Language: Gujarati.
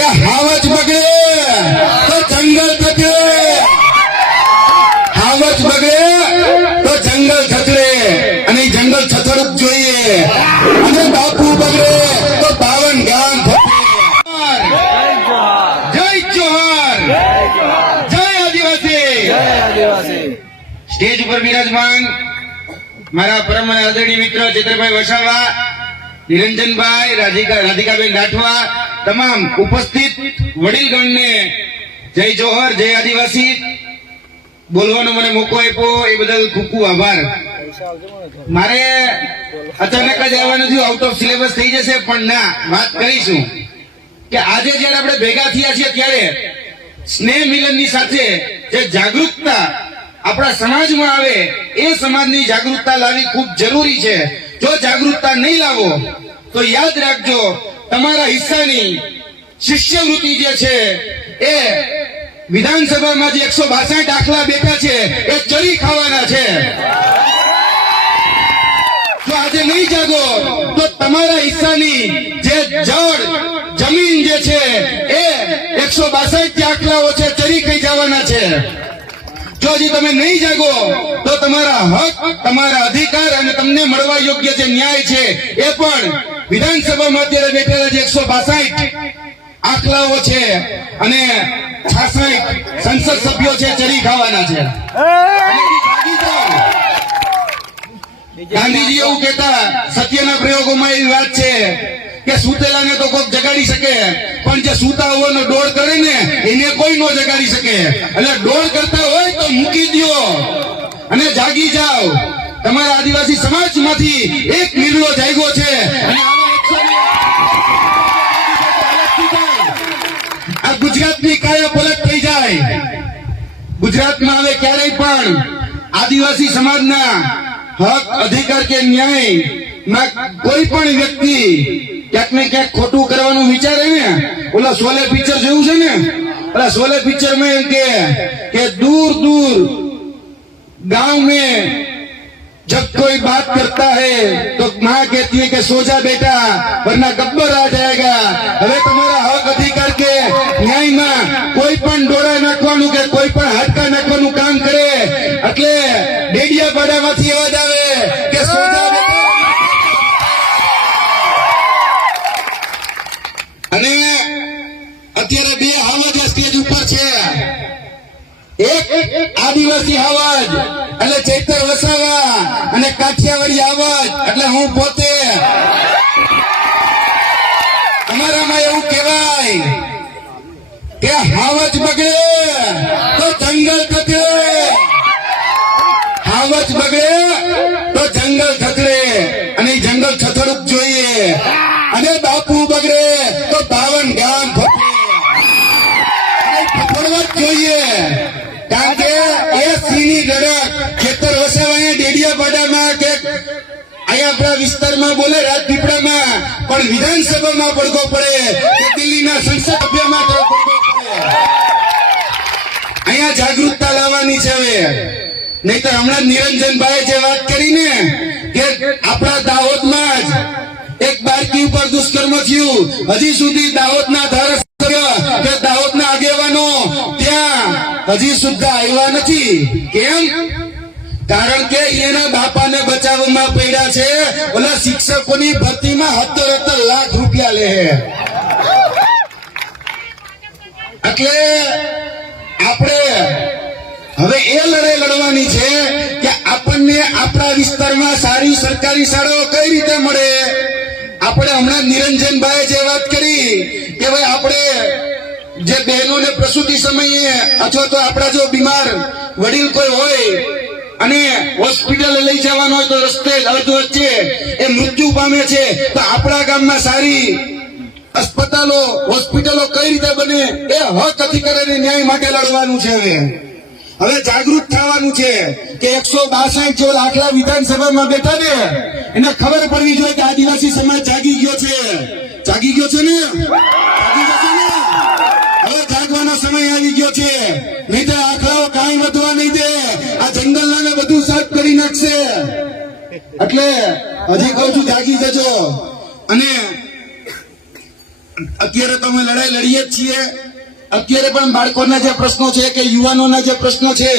કે હાવજ બગડે તો જંગલ થકડે હાવજ બગડે તો જંગલ થકડે અને જંગલ થથડું જોઈએ. અને બાપુ બગડે તો બાવન ગામ જય જોહર. જય આદિવાસી. સ્ટેજ ઉપર બિરાજમાન મારા પરમ આદરણીય મિત્ર ચેતરભાઈ વસાવા, નિરંજનભાઈ, રાધિકા રાધિકાબેન રાઠવા તમામ ઉપસ્થિત વડીલગણને જય જોહર, જય આદિવાસી. બોલવાનો મને મોકો આપ્યો, એ બદલ ખૂબ ખૂબ આભાર. મારે અચાનક જ આવવાનું થયું આઉટ ઓફ સિલેબસ થઈ જશે, પણ ના, વાત કરીશું. કે આજે જયારે આપણે ભેગા થયા છીએ ત્યારે સ્નેહ મિલનની સાથે જે જાગૃતતા આપણા સમાજમાં આવે, એ સમાજની જાગૃતતા લાવવી ખૂબ જરૂરી છે. જો જાગૃતતા નહીં લાવો, તો યાદ રાખજો તમારા હિસ્સાની શિષ્યવૃત્તિ જે છે, એ વિધાનસભામાં જે એકસો બાસઠ દાખલા બેઠા છે, એ ચરી ખાવાના છે. જો આજે નહીં જાગો, તો તમારા હિસ્સાની જે જળ, જમીન જે છે, એ એકસો બાસઠ દાખલાઓ છે, ચરી ખાઈ જવાના છે. જો હજી તમે નહીં જાગો, તો તમારા હક, તમારા અધિકાર અને તમને મળવા યોગ્ય જે ન્યાય છે, એ પણ વિધાનસભામાં અત્યારે બેઠેલા જે એકસો આંકડાઓ છે અને છાસઠ સંસદ સભ્યો છે, ચરી ખાવાના છે. ગાંધીજી એવું કહેતા, સત્યના પ્રયોગોમાં એવી વાત છે કે સૂતેલાને તો કોઈક જગાડી શકે, પણ જે સૂતા હોવાનો ડોળ કરે ને, એને કોઈ ન જગાડી શકે એટલે ડોળ કરતા હોય તો મૂકી દ્યો અને જાગી જાઓ તમારા આદિવાસી સમાજમાંથી એક નિર્ણય જાગ્યો છે અને આવા એકસો આ ગુજરાતની કાયા પલટ થઈ જાય. ગુજરાતમાં હવે ક્યારેય પણ આદિવાસી સમાજના હક, અધિકાર કે ન્યાયમાં કોઈ પણ વ્યક્તિ ક્યાંક ને ક્યાંક ખોટું કરવાનું વિચારે ને, ઓલા સોલે પિક્ચર જોયું છે ને? ઓલા સોલે પિક્ચર મેં એમ કે દૂર દૂર ગામ મેં जब कोई बात करता है तो माँ कहती है कि सो जा बेटा वरना गब्बर आ जाएगा હવે તમારા હક અધિકાર કે ન્યાયમાં કોઈ પણ ડોળા નાખવાનું કે કોઈ પણ હાડકા નાખવાનું કામ કરે એટલે ડેડિયા પાડામાંથી અવાજ આવે કે સો જા બેટા અને અત્યારે બે હાવજ આ સ્ટેજ ઉપર છે એક આદિવાસી આવાજ એટલે ચૈતર વસાવા અને કાઠિયાવાડી આવાજ, એટલે હું પોતે. અમારામાં એવું કહેવાય કે હાવજ બગડે તો જંગલ થશે હાવજ બગડે તો જંગલ થથડે અને જંગલ થથડું જોઈએ. અને બાપુ બગડે તો બાવન ગામ ફફડવા જોઈએ. કારણ કે એ જાગૃતતા લાવવાની છે હવે. નહીતર હમણાં નિરંજનભાઈ જે વાત કરી ને કે આપણા દાહોદમાં જ એક બાળકી ઉપર દુષ્કર્મ થયું. હજી સુધી દાહોદના ધારાસભ્ય કે દાહોદના આગેવાનો ત્યાં હજી સુદ્ધા આવ્યા નથી. કેમ? કારણ કે એના બાપાને બચાવવામાં પડ્યા છે. ઓલા શિક્ષકોની ભરતીમાં હત્તર હત્તર લાખ રૂપિયા લે એટલે આપણે હવે એ લડાઈ લડવાની છે કે આપણને આપણા વિસ્તારમાં સારી સરકારી શાળાઓ કઈ રીતે મળે? આપણે હમણાં નિરંજનભાઈ જે વાત કરી કે ભાઈ આપણે જે બહેનોને પ્રસૂતિ સમયે અથવા તો આપણા જો બીમાર વડીલ કોઈ હોય અને હોસ્પિટલ લઈ જવાનો હોય તો રસ્તે અડધો વચ્ચે એ મૃત્યુ પામે છે. તો આપણા ગામમાં સારી અસ્પતાલો, હોસ્પિટલો કઈ રીતે બને? એ હક અધિકાર ન્યાય માટે લડવાનું છે હવે. હવે જાગૃત થવાનું છે કે એકસો બાસઠ જો આખલા વિધાનસભામાં બેઠા ને, એને ખબર પડવી જોઈએ કે આદિવાસી સમાજ જાગી ગયો છે. જાગી ગયો છે ને? જાગી ગયો છે ને? હવે જાગવાનો સમય આવી ગયો છે. નહીં તો આખલાઓ કાંઈ વધવા નહીં દે. બધું સાફ કરી નાખશે. એટલે હજી કહું છું, જાગી જજો. અને અત્યારે તો અમે લડાઈ લડીએ જ છીએ. અત્યારે પણ બાળકોના જે પ્રશ્નો છે કે યુવાનોના જે પ્રશ્નો છે